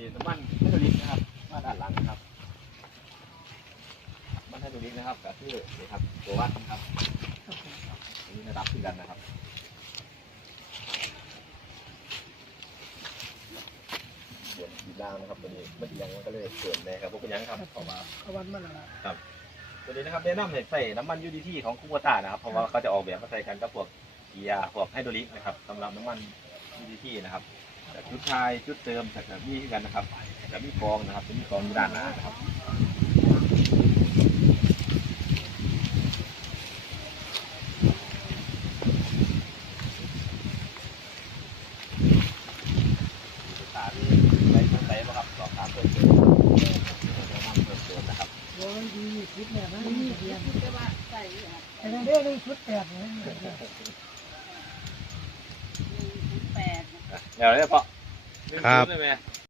นี่น้ำมันไฮดรอลิกนะครับมาด้านหลังนะครับน้ำมันไฮดรอลิกนะครับก็คือนี่ครับตัววัดนะครับอันนี้ระดับที่กันนะครับเดี๋ยวดีล่างนะครับตัวนี้มันเอียงมันก็เลยเกิดเลยครับพวกเป็นหยังครับเพราะว่าเขาวันมันอะไรตัวนี้นะครับแนะนำให้ใส่น้ำมันยูดีทีของคูโบต้านะครับเพราะว่าเขาจะออกแบบมาใส่กันกับพวกเกียร์พวกไฮดรอลิกนะครับสำหรับน้ำมันยูดีทีนะครับ แต่จุดทายจุดเติมแต่จะมีกันนะครับจะมีกองนะครับจะมีกองด้านหน้านะครับใส่ใส่ป่ะครับสอบถามเพิ่มเติมนะครับดีชุดเนี่ยนะดีเรียนแต่ว่าใส่ในเรื่องนี้ชุดแปดเนี่ย หนึ่งถึงแปด เดี๋ยวเลยเปาะหนึ่งครับชุดเลยไหม